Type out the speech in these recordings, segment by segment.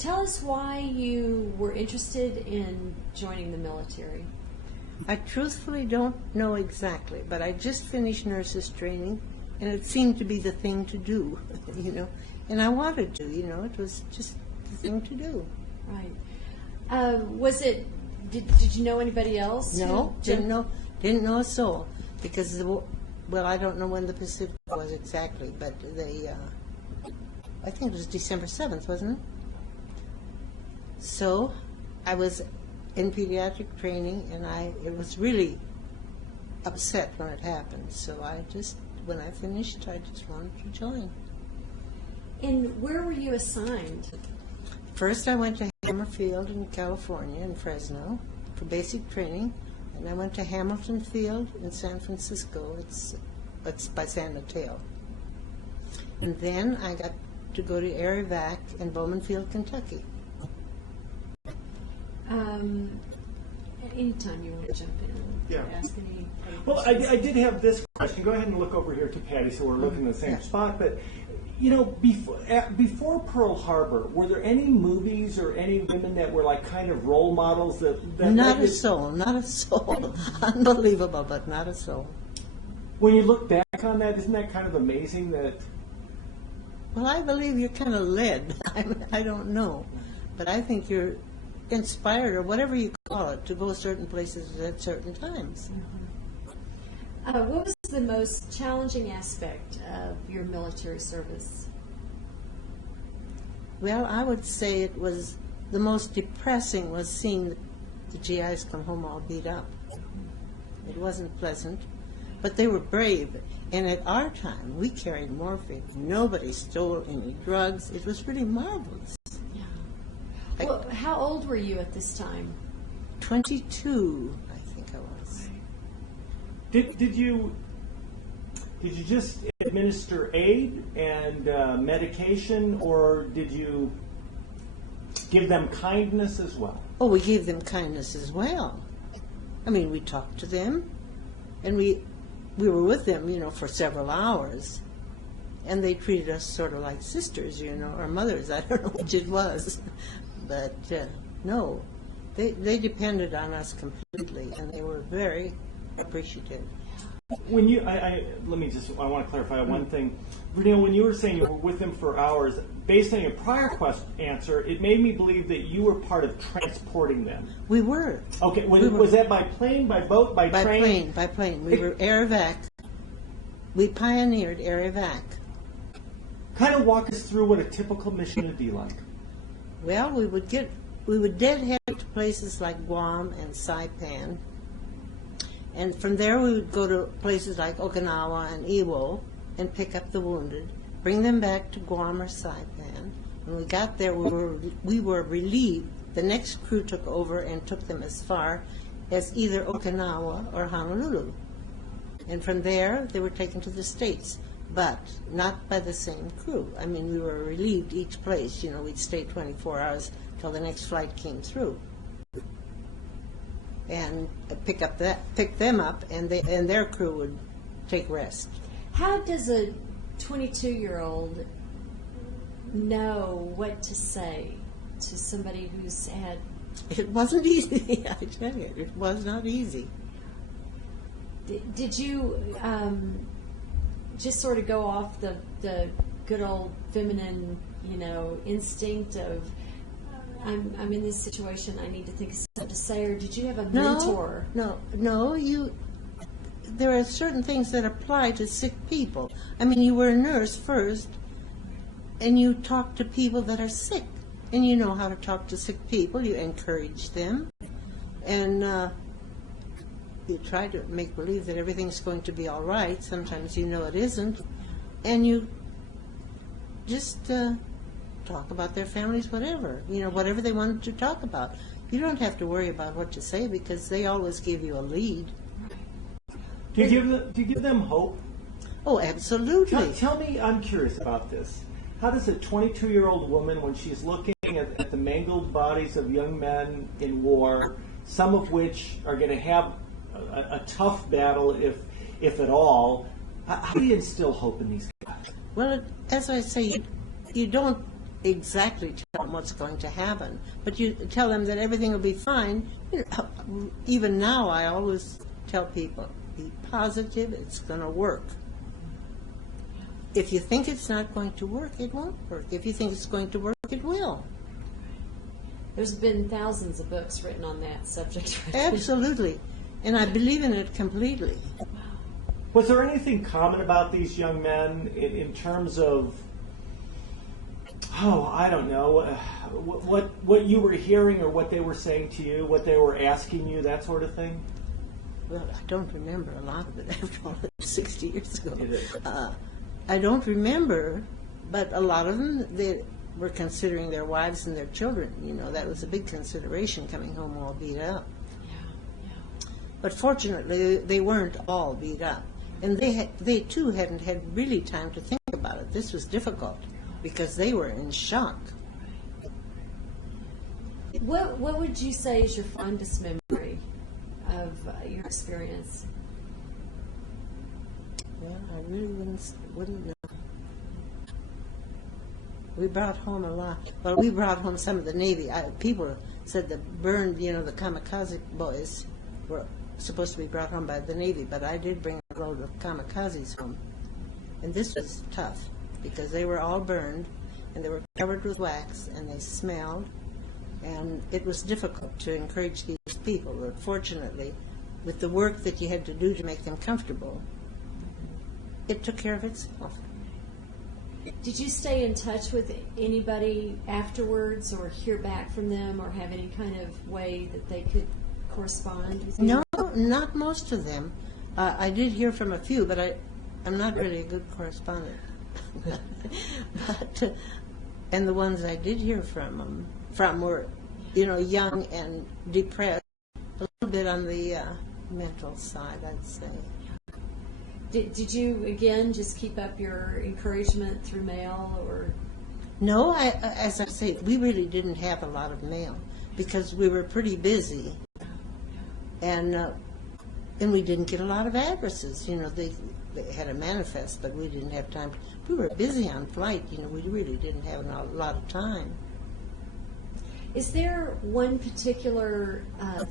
Tell us why you were interested in joining the military. I truthfully don't know exactly, but I just finished nurses training, and it seemed to be the thing to do, you know. And I wanted to, you know, it was just the thing to do. Right. Was it, did you know anybody else? No, didn't know a soul, because, well, I don't know when the Pacific was exactly, but they, I think it was December 7th, wasn't it? So I was in pediatric training, and it was really upset when it happened. So when I finished, I just wanted to join. And where were you assigned? First, I went to Hammerfield in California, in Fresno, for basic training, and I went to Hamilton Field in San Francisco. It's by San Mateo. And then I got to go to Air Evac in Bowman Field, Kentucky. Anytime you want to jump in, ask any. Well, I did have this question. Go ahead and look over here to Patty, so we're looking at the same spot. But you know, before Pearl Harbor, were there any movies or any women that were like kind of role models that not a soul, not a soul. Unbelievable, but not a soul. When you look back on that, isn't that kind of amazing that? Well, I believe you're kind of led. I don't know, but I think you're inspired, or whatever you call it, to go certain places at certain times. What was the most challenging aspect of your military service? Well, I would say it was the most depressing was seeing the GIs come home all beat up. It wasn't pleasant, but they were brave. And at our time, we carried morphine. Nobody stole any drugs. It was really marvelous. Well, how old were you at this time? 22, I think I was. Did you just administer aid and medication, or did you give them kindness as well? Oh, we gave them kindness as well. I mean, we talked to them, and we were with them, you know, for several hours, and they treated us sort of like sisters, you know, or mothers. I don't know which it was. But no, they depended on us completely, and they were very appreciative. When you, I want to clarify one thing. Vernall, when you were saying you were with them for hours, based on your prior answer, it made me believe that you were part of transporting them. We were. Okay, was that by plane, by boat, by train? By plane. We were Air Evac. We pioneered Air Evac. Kind of walk us through what a typical mission would be like. Well, we would deadhead to places like Guam and Saipan, and from there we would go to places like Okinawa and Iwo and pick up the wounded, bring them back to Guam or Saipan. When we got there, we were relieved. The next crew took over and took them as far as either Okinawa or Honolulu, and from there they were taken to the States. But not by the same crew. I mean, we were relieved each place. You know, we'd stay 24 hours till the next flight came through, and pick them up, and their crew would take rest. How does a 22-year-old know what to say to somebody who's had? It wasn't easy. I tell you, it was not easy. Did you? Just sort of go off the good old feminine, you know, instinct of I'm in this situation, I need to think of something to say, or did you have a mentor? No. There are certain things that apply to sick people. I mean, you were a nurse first, and you talk to people that are sick, and you know how to talk to sick people. You encourage them, and you try to make believe that everything's going to be all right. Sometimes you know it isn't, and you just talk about their families, whatever they wanted to talk about. You don't have to worry about what to say because they always give you a lead. Do you give them hope? Oh, absolutely. Tell me, I'm curious about this. How does a 22-year-old woman, when she's looking at the mangled bodies of young men in war, some of which are going to have a tough battle, if at all, how do you instill hope in these guys? Well, as I say, you don't exactly tell them what's going to happen, but you tell them that everything will be fine. You know, even now, I always tell people, be positive, it's going to work. If you think it's not going to work, it won't work. If you think it's going to work, it will. There's been thousands of books written on that subject. Absolutely. And I believe in it completely. Was there anything common about these young men in terms of, I don't know, what you were hearing or what they were saying to you, what they were asking you, that sort of thing? Well, I don't remember a lot of it after all, 60 years ago. I don't remember, but a lot of them, they were considering their wives and their children. You know, that was a big consideration, coming home all beat up. But fortunately, they weren't all beat up. And they too hadn't had really time to think about it. This was difficult because they were in shock. What would you say is your fondest memory of your experience? Well, I really wouldn't know. We brought home a lot. Well, we brought home some of the Navy. People said the burned, the kamikaze boys were supposed to be brought home by the Navy, but I did bring a load of kamikazes home. And this was tough because they were all burned and they were covered with wax and they smelled, and it was difficult to encourage these people. But fortunately, with the work that you had to do to make them comfortable, it took care of itself. Did you stay in touch with anybody afterwards or hear back from them or have any kind of way that they could correspond with you? No, not most of them. I did hear from a few, but I'm not really a good correspondent. And the ones I did hear from were, young and depressed, a little bit on the mental side, I'd say. Did you, again, just keep up your encouragement through mail or? No, as I say, we really didn't have a lot of mail because we were pretty busy. And we didn't get a lot of addresses. They had a manifest, but we didn't have time. We were busy on flight. We really didn't have a lot of time. Is there one particular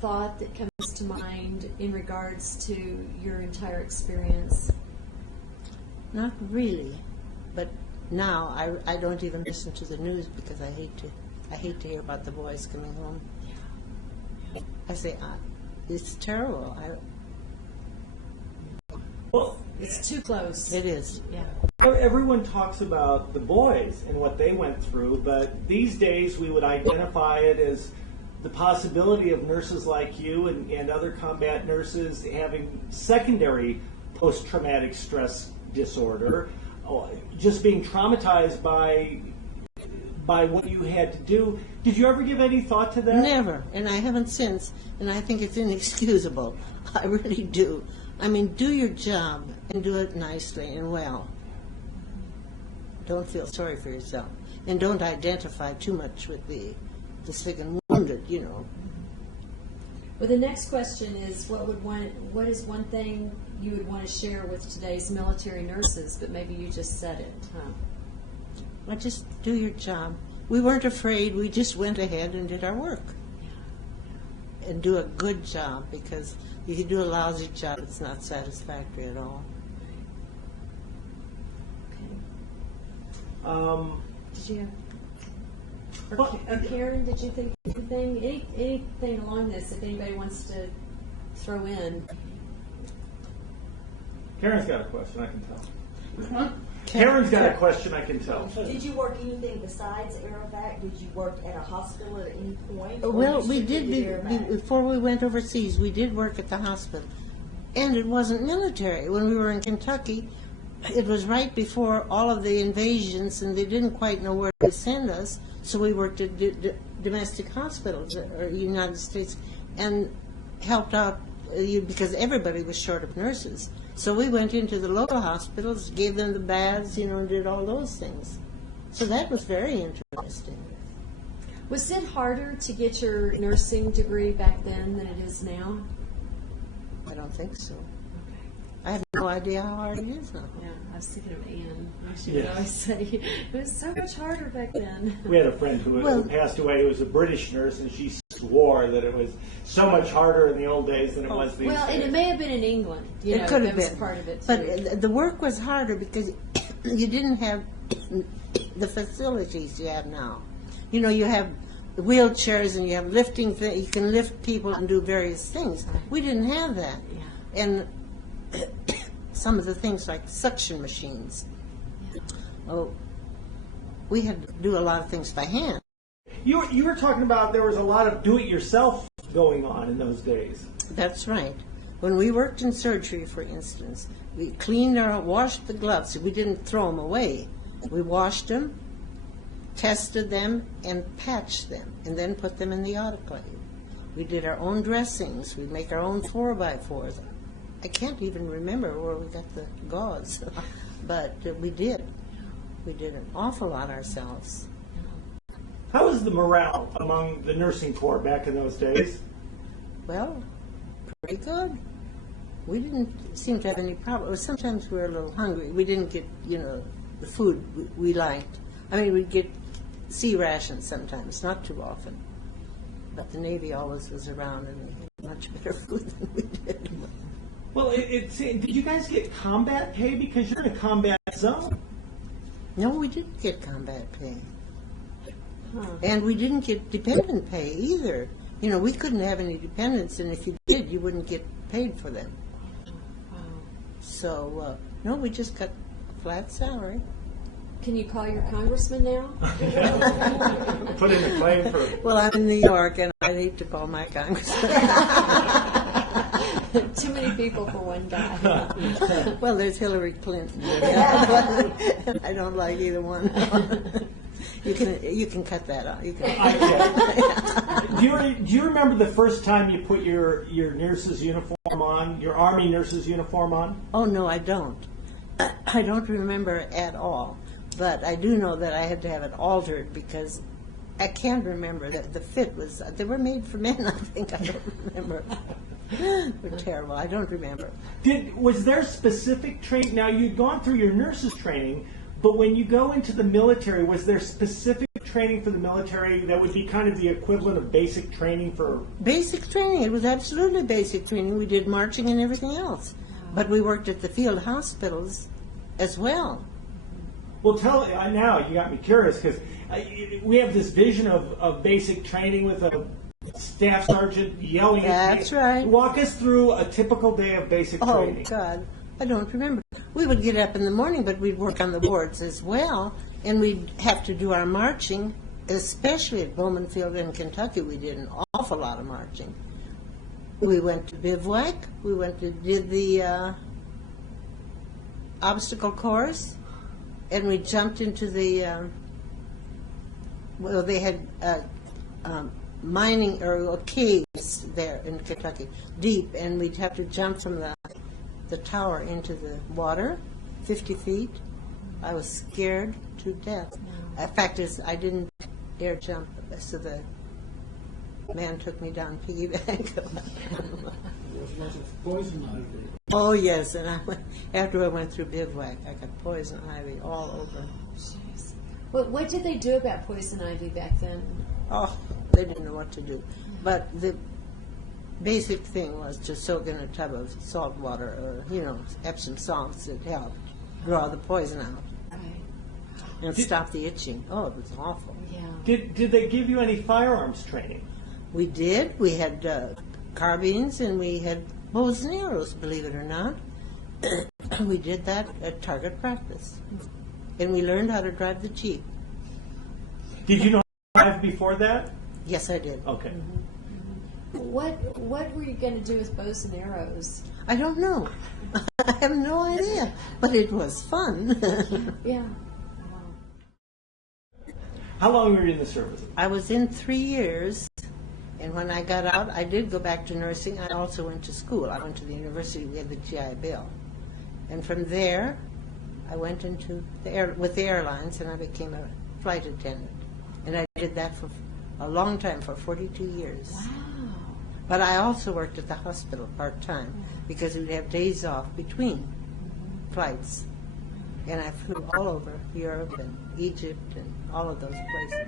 thought that comes to mind in regards to your entire experience? Not really, but now I don't even listen to the news because I hate to hear about the boys coming home. I say it's terrible. Well, it's too close. It is. Yeah. Everyone talks about the boys and what they went through, but these days we would identify it as the possibility of nurses like you and other combat nurses having secondary post-traumatic stress disorder, just being traumatized by what you had to do. Did you ever give any thought to that? Never, and I haven't since, and I think it's inexcusable. I really do. I mean, do your job and do it nicely and well. Don't feel sorry for yourself, and don't identify too much with the sick and wounded. Well, the next question is, what is one thing you would want to share with today's military nurses? But maybe you just said it, huh? Just do your job. We weren't afraid. We just went ahead and did our work. And do a good job, because if you do a lousy job, it's not satisfactory at all. Did you have, Karen, did you think anything along this, if anybody wants to throw in? Karen's got a question, I can tell. Karen's got a question, I can tell. Did you work anything besides Aerovac? Did you work at a hospital at any point? Well, we did, before we went overseas, we did work at the hospital. And it wasn't military. When we were in Kentucky, it was right before all of the invasions, and they didn't quite know where to send us, so we worked at domestic hospitals, or United States, and helped out, because everybody was short of nurses. So we went into the local hospitals, gave them the baths, and did all those things. So that was very interesting. Was it harder to get your nursing degree back then than it is now? I don't think so. I have no idea how hard it is now. Yeah, I was thinking of Anne. She would always say it was so much harder back then. We had a friend who passed away who was a British nurse, and she swore that it was so much harder in the old days than it was these days. Well, and it may have been in England. It could have been. been. Part of it, too. But the work was harder because you didn't have the facilities you have now. You know, you have wheelchairs and you have lifting, you can lift people and do various things. We didn't have that. Yeah. And some of the things like suction machines. Oh, we had to do a lot of things by hand. You were talking about there was a lot of do-it-yourself going on in those days. That's right. When we worked in surgery, for instance, we washed the gloves. We didn't throw them away. We washed them, tested them, and patched them, and then put them in the autoclave. We did our own dressings. We'd make our own 4x4s. I can't even remember where we got the gauze, but we did. We did an awful lot ourselves. How was the morale among the nursing corps back in those days? Well, pretty good. We didn't seem to have any problem. Sometimes we were a little hungry. We didn't get, the food we liked. I mean, we'd get sea rations sometimes, not too often. But the Navy always was around, and they had much better food than we did. Well, did you guys get combat pay because you're in a combat zone? No, we didn't get combat pay. And we didn't get dependent pay either. We couldn't have any dependents, and if you did, you wouldn't get paid for them. So, no, we just got a flat salary. Can you call your congressman now? Put in a claim for... Well, I'm in New York, and I hate to call my congressman. Too many people for one guy. Well, there's Hillary Clinton. I don't like either one. You can cut that out. Do you remember the first time you put your nurse's uniform on, your Army nurse's uniform on? Oh, no, I don't. I don't remember at all. But I do know that I had to have it altered because I can't remember that the fit was, they were made for men, I think. I don't remember. They're terrible. I don't remember. Was there specific training? Now, you'd gone through your nurse's training, but when you go into the military, was there specific training for the military that would be kind of the equivalent of basic training for... Basic training. It was absolutely basic training. We did marching and everything else. But we worked at the field hospitals as well. Well, now you got me curious because we have this vision of basic training with a staff sergeant yelling at That's right. Walk us through a typical day of basic training. Oh, God. I don't remember. We would get up in the morning, but we'd work on the wards as well, and we'd have to do our marching, especially at Bowman Field in Kentucky. We did an awful lot of marching. We went to bivouac. We did the obstacle course, and we jumped into the, they had mining or caves there in Kentucky, deep, and we'd have to jump from the tower into the water, 50 feet. I was scared to death. The fact is, I didn't dare jump, so the man took me down piggyback. There was lots of poison ivy. Oh, yes, and after I went through bivouac, I got poison ivy all over. Jeez. What did they do about poison ivy back then? Oh, they didn't know what to do. But the basic thing was to soak in a tub of salt water or, Epsom salts that helped draw the poison out and stop the itching. Oh, it was awful. Yeah. Did they give you any firearms training? We did. We had carbines and we had bows and arrows, believe it or not. We did that at target practice. And we learned how to drive the Jeep. Did you know how to drive before that? Yes, I did. Okay. What were you going to do with bows and arrows? I don't know. I have no idea. But it was fun. Yeah. How long were you in the service? I was in 3 years. And when I got out, I did go back to nursing. I also went to school. I went to the university. We had the GI Bill. And from there, I went into with the airlines, and I became a flight attendant. And I did that for a long time, for 42 years. Wow. But I also worked at the hospital part-time because we'd have days off between. flights. And I flew all over Europe and Egypt and all of those places.